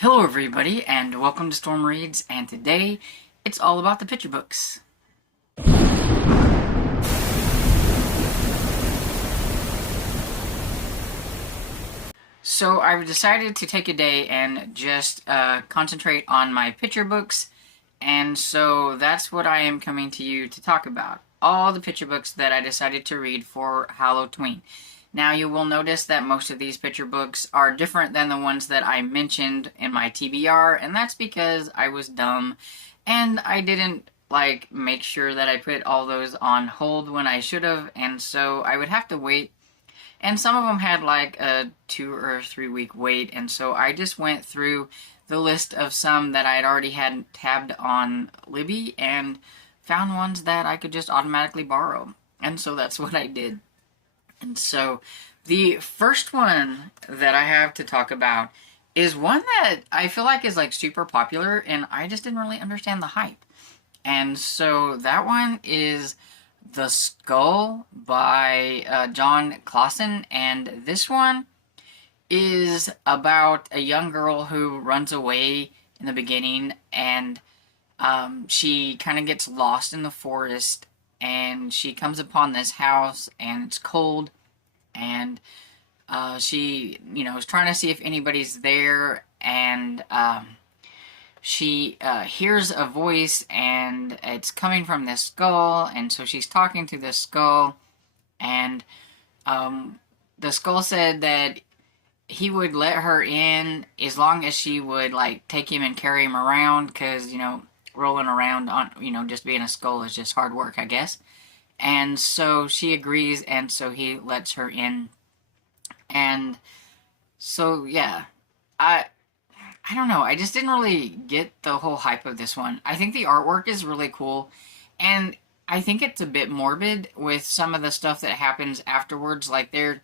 Hello everybody and welcome to Storm Reads, and today it's all about the picture books. So I've decided to take a day and just concentrate on my picture books, and so that's what I am coming to you to talk about. All the picture books that I decided to read for Halloween. Now you will notice that most of these picture books are different than the ones that I mentioned in my TBR, and that's because I was dumb and I didn't make sure that I put all those on hold when I should have, and so I would have to wait. And some of them had like a 2 or 3 week wait, and so I just went through the list of some that I had already had tabbed on Libby and found ones that I could just automatically borrow. And so that's what I did. And so the first one that I have to talk about is one that I feel like is like super popular, and I just didn't really understand the hype. And so that one is The Skull by John Clausen, and this one is about a young girl who runs away in the beginning, and she kind of gets lost in the forest, and she comes upon this house, and it's cold, and she, is trying to see if anybody's there, and she hears a voice, and it's coming from this skull, and so she's talking to this skull, and the skull said that he would let her in as long as she would take him and carry him around, because rolling around on just being a skull is just hard work, I guess. And so she agrees, and so he lets her in. And so yeah, I don't know, I just didn't really get the whole hype of this one. I think the artwork is really cool, and I think it's a bit morbid with some of the stuff that happens afterwards. Like they're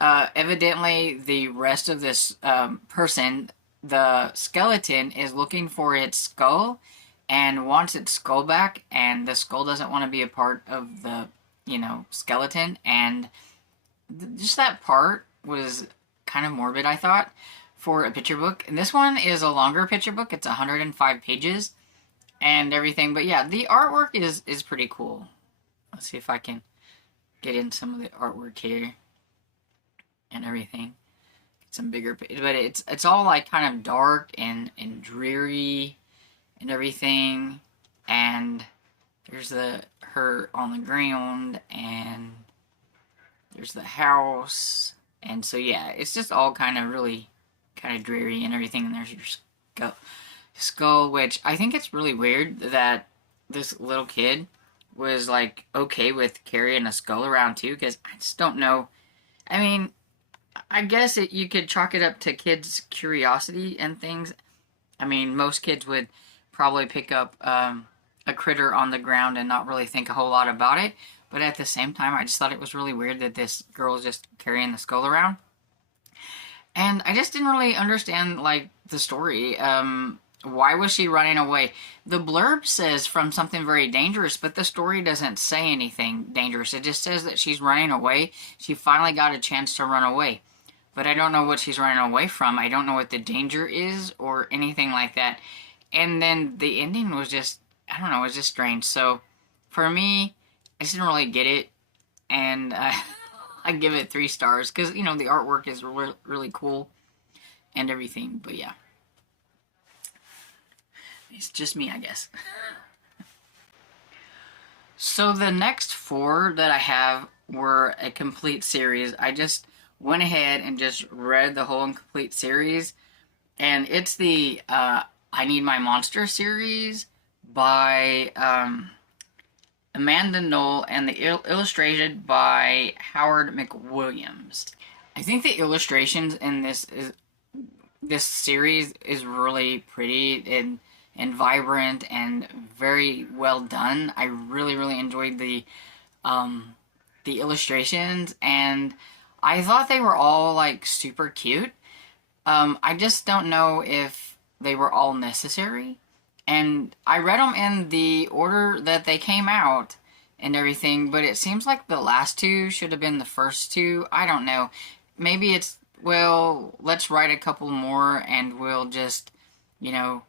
evidently the rest of this person, the skeleton, is looking for its skull and wants its skull back, and the skull doesn't want to be a part of the skeleton, and just that part was kind of morbid, I thought, for a picture book. And this one is a longer picture book. It's 105 pages and everything, but yeah, the artwork is pretty cool. Let's see if I can get in some of the artwork here and everything. Get some bigger, but it's all kind of dark and dreary and everything, and there's her on the ground, and there's the house, and so yeah, it's just all kind of dreary and everything. And there's your skull, which I think it's really weird that this little kid was okay with carrying a skull around too, because I just don't know. I mean, I guess you could chalk it up to kids' curiosity and things. I mean, most kids would probably pick up a critter on the ground and not really think a whole lot about it. But at the same time, I just thought it was really weird that this girl was just carrying the skull around. And I just didn't really understand, the story. Why was she running away? The blurb says from something very dangerous, but the story doesn't say anything dangerous. It just says that she's running away. She finally got a chance to run away. But I don't know what she's running away from. I don't know what the danger is or anything like that. And then the ending was just, I don't know, it was just strange. So for me, I just didn't really get it, and I give it 3 stars, because, the artwork is really cool and everything, but yeah. It's just me, I guess. So the next 4 that I have were a complete series. I just went ahead and just read the whole complete series, and it's the I Need My Monster series by Amanda Knoll, and illustrated by Howard McWilliams. I think the illustrations in this series is really pretty and vibrant and very well done. I really enjoyed the illustrations, and I thought they were all super cute. I just don't know if they were all necessary. And I read them in the order that they came out and everything, but it seems like the last 2 should have been the first 2. I don't know. Maybe it's well, let's write a couple more and we'll just, you know,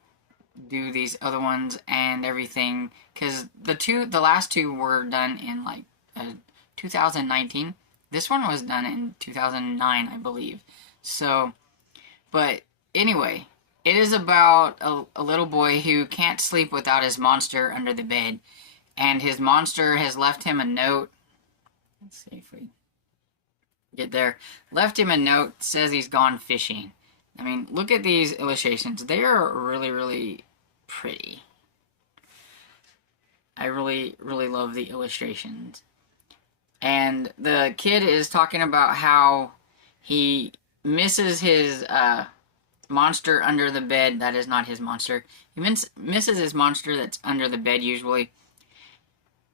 do these other ones and everything. Because the last two were done in like 2019. This one was done in 2009, I believe. So, but anyway, it is about a little boy who can't sleep without his monster under the bed. And his monster has left him a note. Let's see if we get there. Left him a note, says he's gone fishing. I mean, look at these illustrations. They are really, really pretty. I really, really love the illustrations. And the kid is talking about how he misses his monster under the bed. That is not his monster. He misses his monster that's under the bed usually.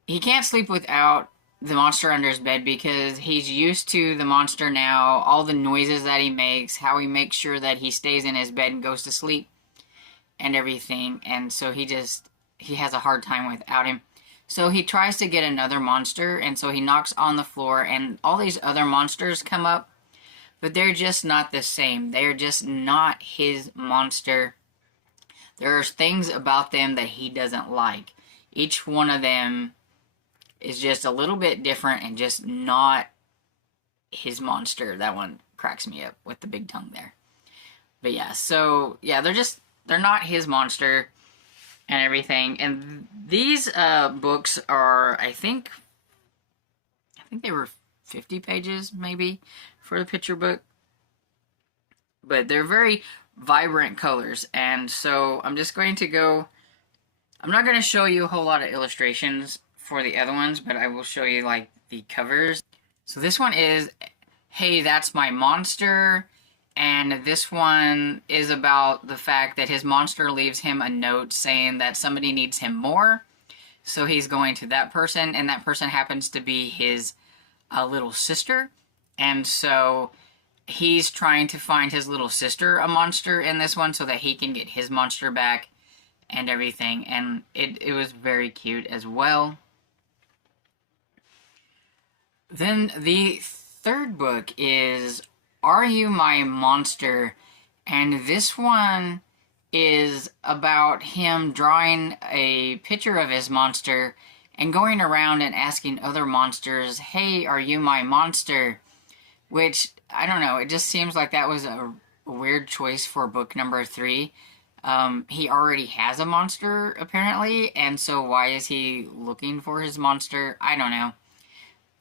He can't sleep without the monster under his bed because he's used to the monster now, all the noises that he makes, how he makes sure that he stays in his bed and goes to sleep and everything. And so he has a hard time without him. So he tries to get another monster, and so he knocks on the floor, and all these other monsters come up, but they're just not the same. They're just not his monster. There are things about them that he doesn't like. Each one of them is just a little bit different and just not his monster. That one cracks me up with the big tongue there. But yeah, so yeah, they're not his monster and everything. And these books are, I think they were 50 pages maybe for the picture book. But they're very vibrant colors. And so I'm just going to go, I'm not going to show you a whole lot of illustrations for the other ones, but I will show you like the covers. So this one is, hey, that's my monster. And this one is about the fact that his monster leaves him a note saying that somebody needs him more. So he's going to that person, and that person happens to be his little sister. And so he's trying to find his little sister a monster in this one so that he can get his monster back and everything. And it was very cute as well. Then the third book is Are You My Monster? And this one is about him drawing a picture of his monster and going around and asking other monsters, hey, are you my monster? Which, I don't know, it just seems like that was a weird choice for book number 3. He already has a monster, apparently, and so why is he looking for his monster? I don't know.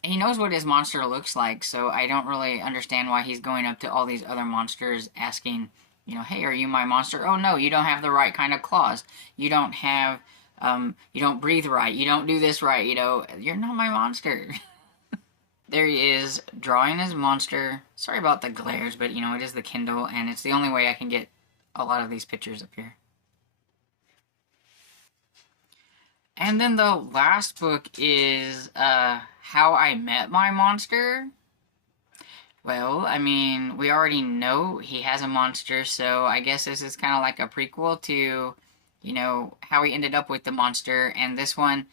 He knows what his monster looks like, so I don't really understand why he's going up to all these other monsters asking, you know, hey, are you my monster? Oh, no, you don't have the right kind of claws. You don't have, you don't breathe right. You don't do this right, you know. You're not my monster. There he is, drawing his monster. Sorry about the glares, but, you know, it is the Kindle, and it's the only way I can get a lot of these pictures up here. And then the last book is, How I Met My Monster. Well, I mean, we already know he has a monster, so I guess this is kind of like a prequel to, you know, how he ended up with the monster. And this one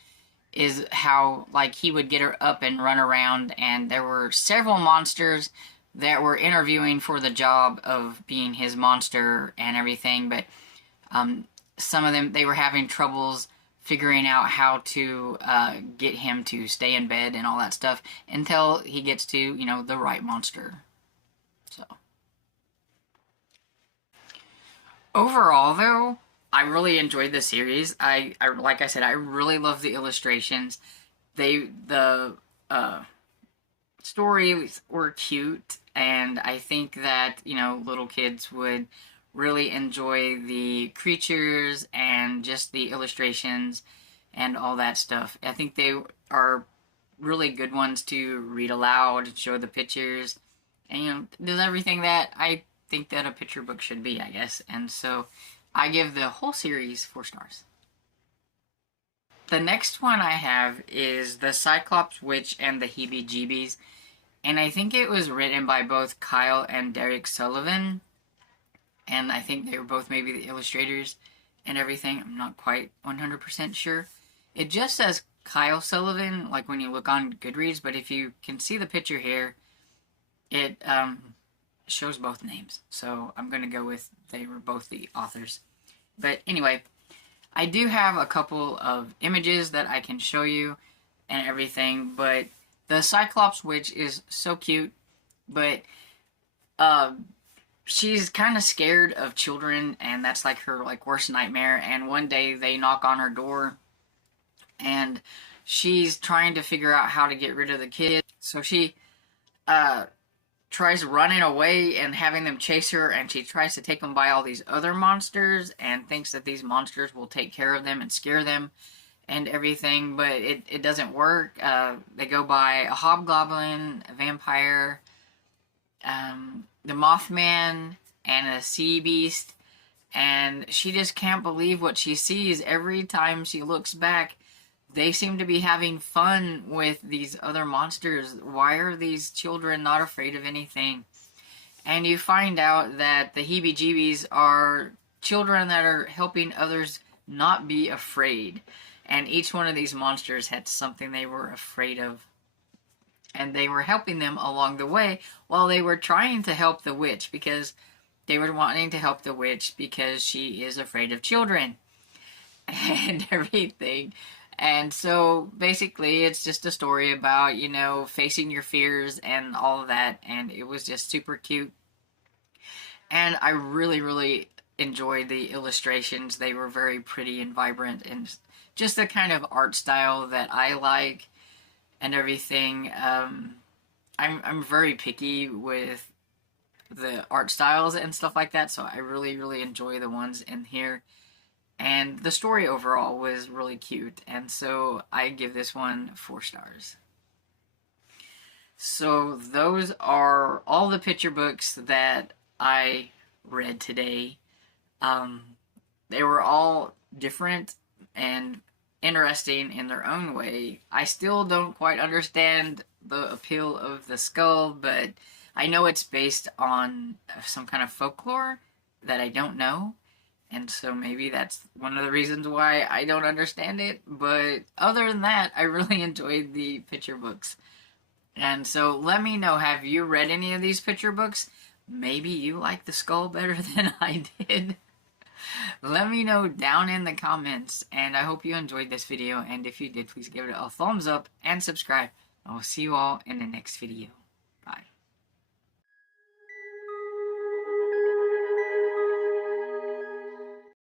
is how, like, he would get her up and run around, and there were several monsters that were interviewing for the job of being his monster and everything, but some of them, they were having troubles figuring out how to get him to stay in bed and all that stuff until he gets to, you know, the right monster. So overall, though, I really enjoyed the series. I like I said, I really love the illustrations. The stories were cute, and I think that, you know, little kids would really enjoy the creatures and just the illustrations and all that stuff. I think they are really good ones to read aloud, show the pictures, and, you know, does everything that I think that a picture book should be, I guess. And so I give the whole series 4 stars. The next one I have is The Cyclops Witch and the Heebie-Jeebies, and I think it was written by both Kyle and Derek Sullivan. And I think they were both maybe the illustrators and everything. I'm not quite 100% sure. It just says Kyle Sullivan, like when you look on Goodreads, but if you can see the picture here, it shows both names, so I'm gonna go with they were both the authors. But anyway, I do have a couple of images that I can show you and everything, but the Cyclops Witch is so cute, but uh, she's kind of scared of children, and that's like her like worst nightmare. And one day they knock on her door, and she's trying to figure out how to get rid of the kid. So she uh, tries running away and having them chase her, and she tries to take them by all these other monsters and thinks that these monsters will take care of them and scare them and everything, but it doesn't work. They go by a hobgoblin, a vampire, the Mothman, and a sea beast, and she just can't believe what she sees. Every time she looks back, they seem to be having fun with these other monsters. Why are these children not afraid of anything? And you find out that the heebie-jeebies are children that are helping others not be afraid. And each one of these monsters had something they were afraid of. And they were helping them along the way while they were trying to help the witch, because they were wanting to help the witch because she is afraid of children and everything. And so basically it's just a story about, you know, facing your fears and all of that, and it was just super cute. And I really, really enjoyed the illustrations. They were very pretty and vibrant, and just the kind of art style that I like and everything. I'm very picky with the art styles and stuff like that, so I really, really enjoy the ones in here. And the story overall was really cute, and so I give this one 4 stars. So those are all the picture books that I read today. They were all different and interesting in their own way. I still don't quite understand the appeal of the skull, but I know it's based on some kind of folklore that I don't know. And so maybe that's one of the reasons why I don't understand it. But other than that, I really enjoyed the picture books. And so let me know, have you read any of these picture books? Maybe you like the skull better than I did. Let me know down in the comments. And I hope you enjoyed this video. And if you did, please give it a thumbs up and subscribe. I will see you all in the next video.